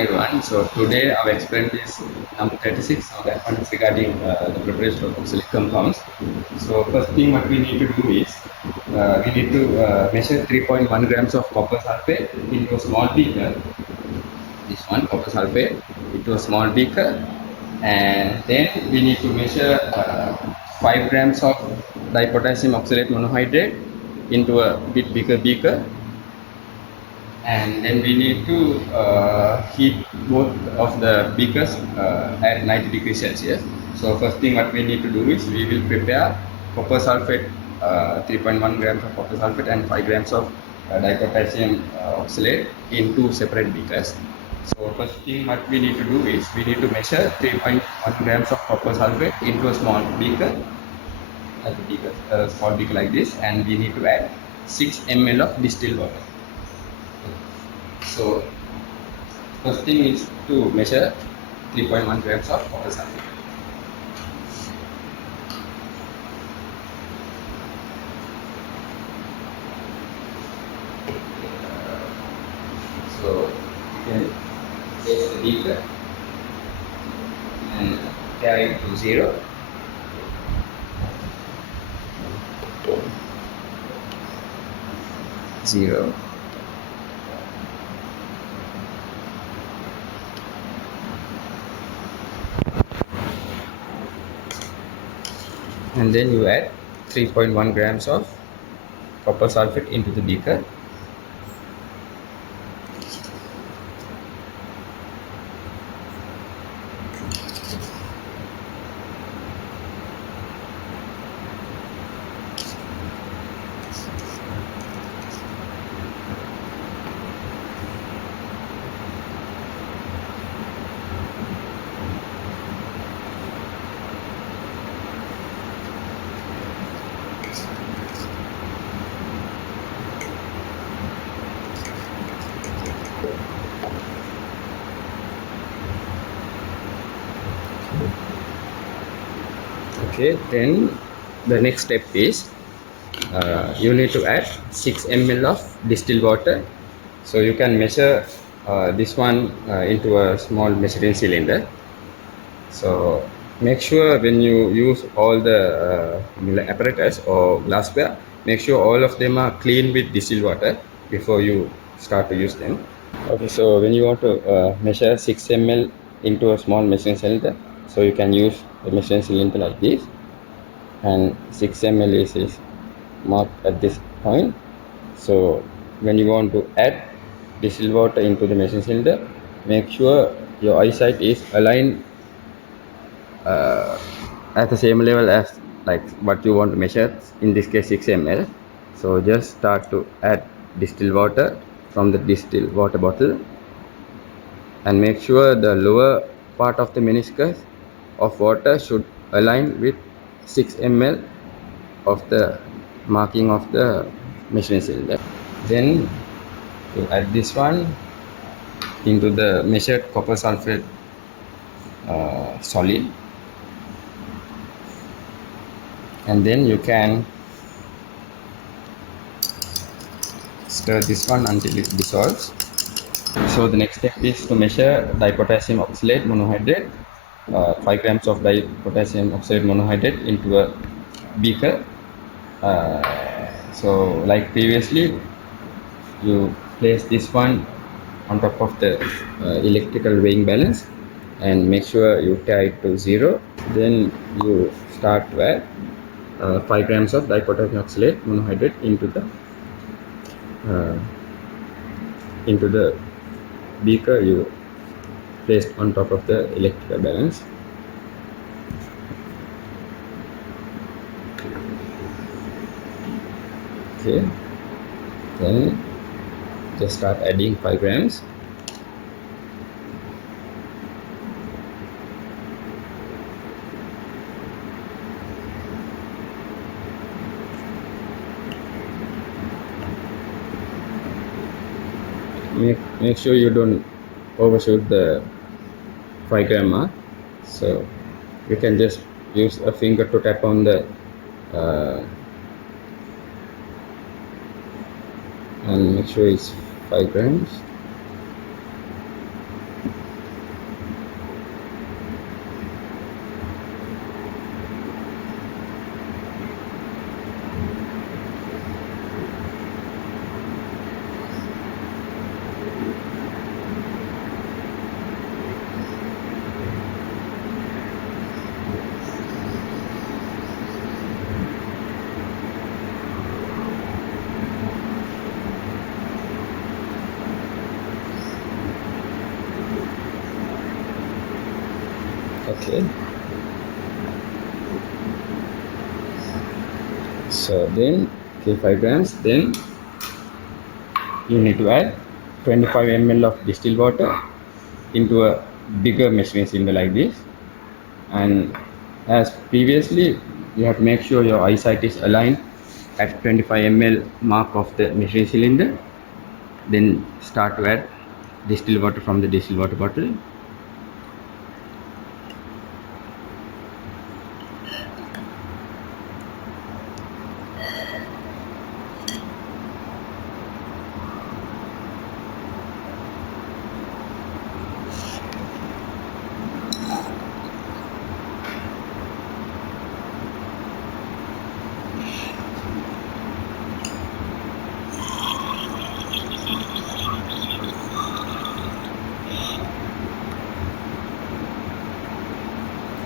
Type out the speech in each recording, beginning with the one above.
everyone. So today our experiment is number 36. So that one is regarding the preparation of oxalic compounds. So first thing what we need to do is we need to measure 3.1 grams of copper sulfate into a small beaker. This one copper sulfate into a small beaker, and then we need to measure 5 grams of dipotassium oxalate monohydrate into a bit bigger beaker. And then we need to heat both of the beakers at 90 degrees Celsius. So first thing what we need to do is we will prepare copper sulfate, 3.1 grams of copper sulfate and 5 grams of dipotassium oxalate in two separate beakers. So first thing what we need to do is we need to measure 3.1 grams of copper sulfate into a small beaker, a small beaker like this, and we need to add 6 ml of distilled water. So first thing is to measure 3.1 grams of copper sulfate. So you can place the beaker and carry it to 0. Zero. And then you add 3.1 grams of copper sulfate into the beaker. Okay, then the next step is you need to add 6 ml of distilled water. So you can measure this one into a small measuring cylinder. So make sure when you use all the apparatus or glassware, make sure all of them are clean with distilled water before you start to use them. Okay, so when you want to measure 6 ml into a small measuring cylinder, so you can use a measuring cylinder like this, and 6 ml is marked at this point. So when you want to add distilled water into the measuring cylinder, make sure your eyesight is aligned at the same level as like what you want to measure, in this case 6 ml. So just start to add distilled water from the distilled water bottle, and make sure the lower part of the meniscus of water should align with 6 ml of the marking of the measuring cylinder. Then you add this one into the measured copper sulfate solid, and then you can stir this one until it dissolves. So the next step is to measure dipotassium oxalate monohydrate, 5 grams of dipotassium oxalate monohydrate into a beaker. So like previously, you place this one on top of the electrical weighing balance and make sure you tie it to 0. Then you start to add 5 grams of dipotassium oxalate monohydrate into the beaker you placed on top of the electrical balance. Okay, then just start adding 5 grams. Make sure you don't overshoot the 5 gram mark. So you can just use a finger to tap on the and make sure it's 5 grams. Okay. So then, okay, 5 grams. Then you need to add 25 ml of distilled water into a bigger measuring cylinder like this. And as previously, you have to make sure your eyesight is aligned at 25 ml mark of the measuring cylinder. Then start to add distilled water from the distilled water bottle.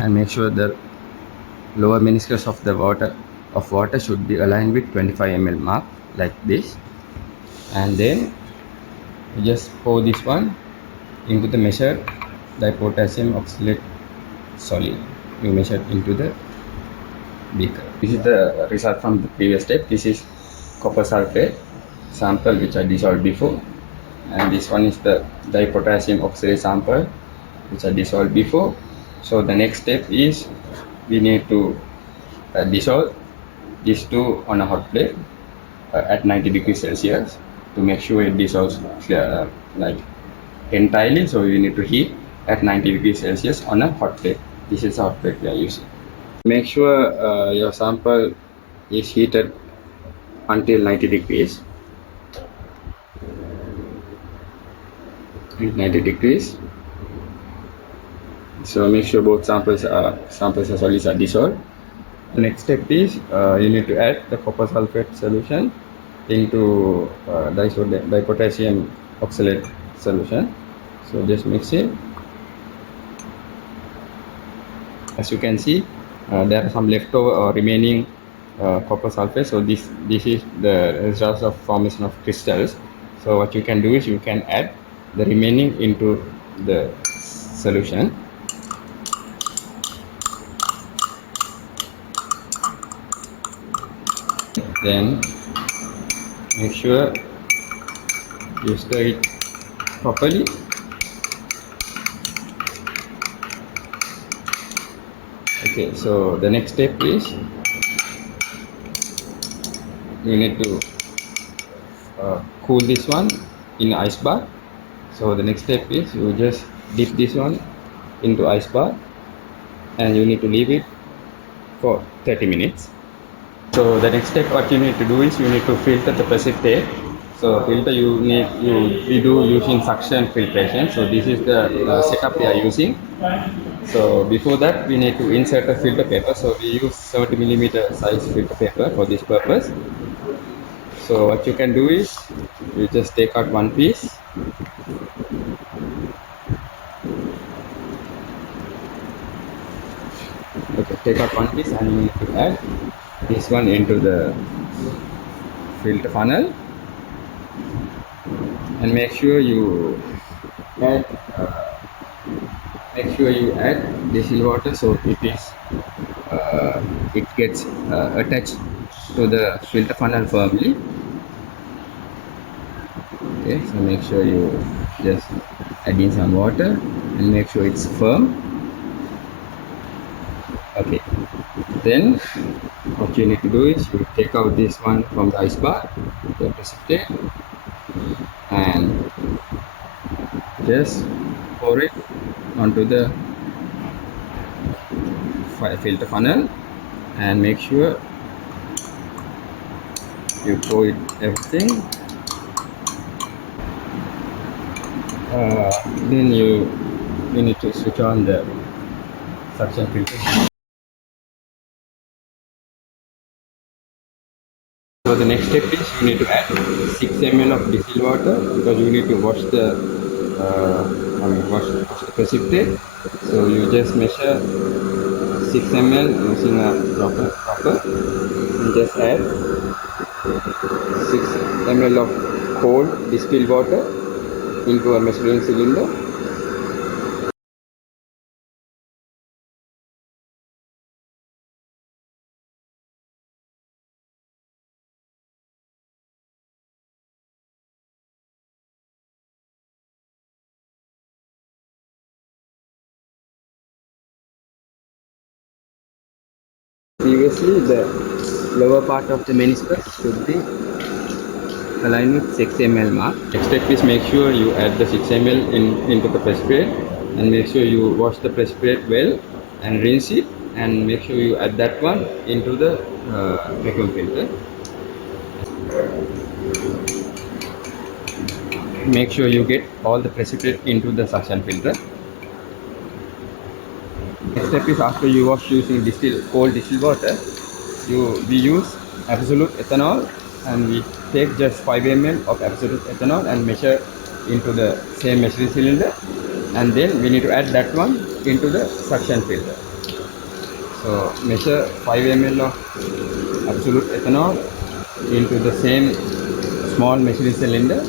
And make sure the lower meniscus of the water should be aligned with 25 ml mark like this. And then you just pour this one into the measured dipotassium oxalate solid. You measure into the beaker. This is the result from the previous step. This is copper sulfate sample which I dissolved before, and this one is the dipotassium oxalate sample which I dissolved before. So the next step is we need to dissolve these two on a hot plate at 90 degrees Celsius to make sure it dissolves like entirely. So you need to heat at 90 degrees Celsius on a hot plate. This is a hot plate we are using. Make sure your sample is heated until 90 degrees. 90 degrees. So make sure both samples are solids are dissolved. The next step is you need to add the copper sulfate solution into dipotassium oxalate solution. So just mix it. As you can see, there are some leftover or remaining copper sulfate. So this is the result of formation of crystals. So what you can do is you can add the remaining into the solution. Then make sure you stir it properly. Okay, so the next step is you need to cool this one in ice bath. So the next step is you just dip this one into ice bath and you need to leave it for 30 minutes. So the next step what you need to do is you need to filter the precipitate. So filter we do using suction filtration. So this is the setup we are using. So before that we need to insert a filter paper. So we use 70 millimeter size filter paper for this purpose. So what you can do is you just take out one piece. Okay, take out one piece and you need to add this one into the filter funnel and make sure you add distilled water so it gets attached to the filter funnel firmly. Okay, so make sure you just add in some water and make sure it's firm. Okay, then what you need to do is you take out this one from the ice bath, the precipitate, and just pour it onto the filter funnel and make sure you pour it everything. Then you need to switch on the suction filter. So the next step is you need to add 6 ml of distilled water because you need to wash the precipitate. So you just measure 6 ml using a dropper and just add 6 ml of cold distilled water into a measuring cylinder. Previously, the lower part of the meniscus should be aligned with 6 ml mark. Next step is make sure you add the 6 ml into the precipitate and make sure you wash the precipitate well and rinse it, and make sure you add that one into the vacuum filter. Make sure you get all the precipitate into the suction filter. Next step is, after you wash using cold distilled water, we use absolute ethanol, and we take just 5 ml of absolute ethanol and measure into the same measuring cylinder, and then we need to add that one into the suction filter. So measure 5 ml of absolute ethanol into the same small measuring cylinder.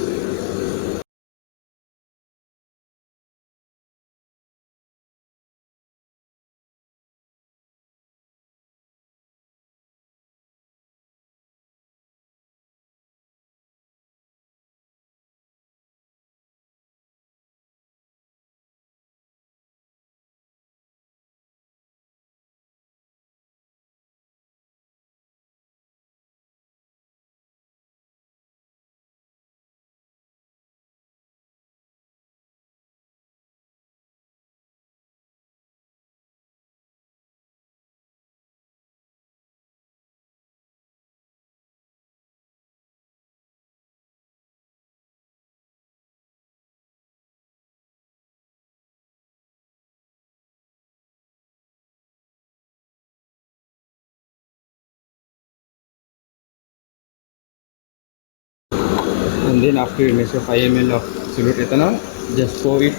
And then after you measure 5 ml of absolute ethanol, just pour it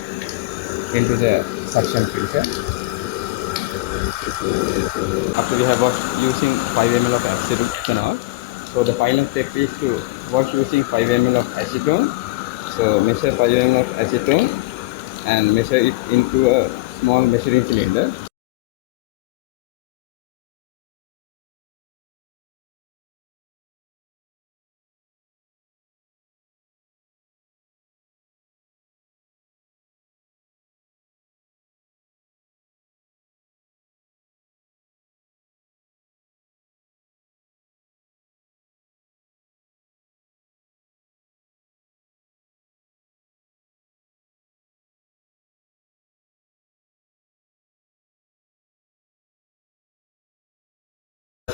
into the suction filter. After we have washed using 5 ml of absolute ethanol, so the final step is to wash using 5 ml of acetone. So measure 5 ml of acetone and measure it into a small measuring cylinder.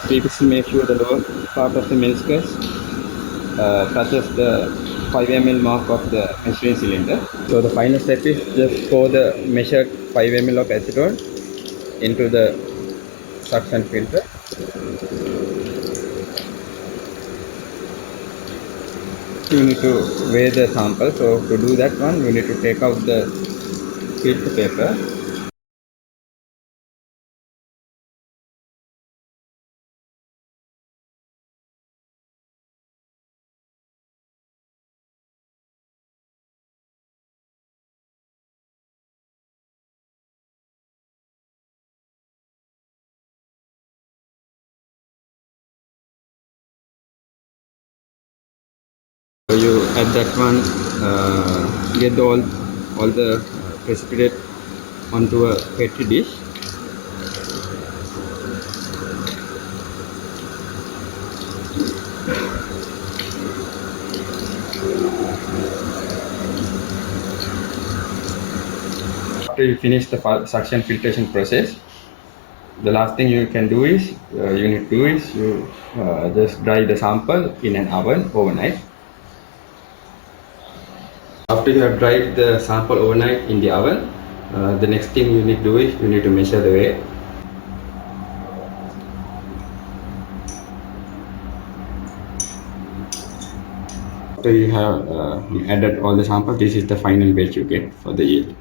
Previously, make sure the lower part of the meniscus touches the 5 ml mark of the measuring cylinder. So the final step is just pour the measured 5 ml of acetone into the suction filter. You need to weigh the sample. So to do that one, you need to take out the filter paper. So you add that one, get all the precipitate onto a petri dish. After you finish the suction filtration process, the last thing you can do is you just dry the sample in an oven overnight. After you have dried the sample overnight in the oven, the next thing you need to do is you need to measure the weight. After you have added all the samples, this is the final weight you get for the yield.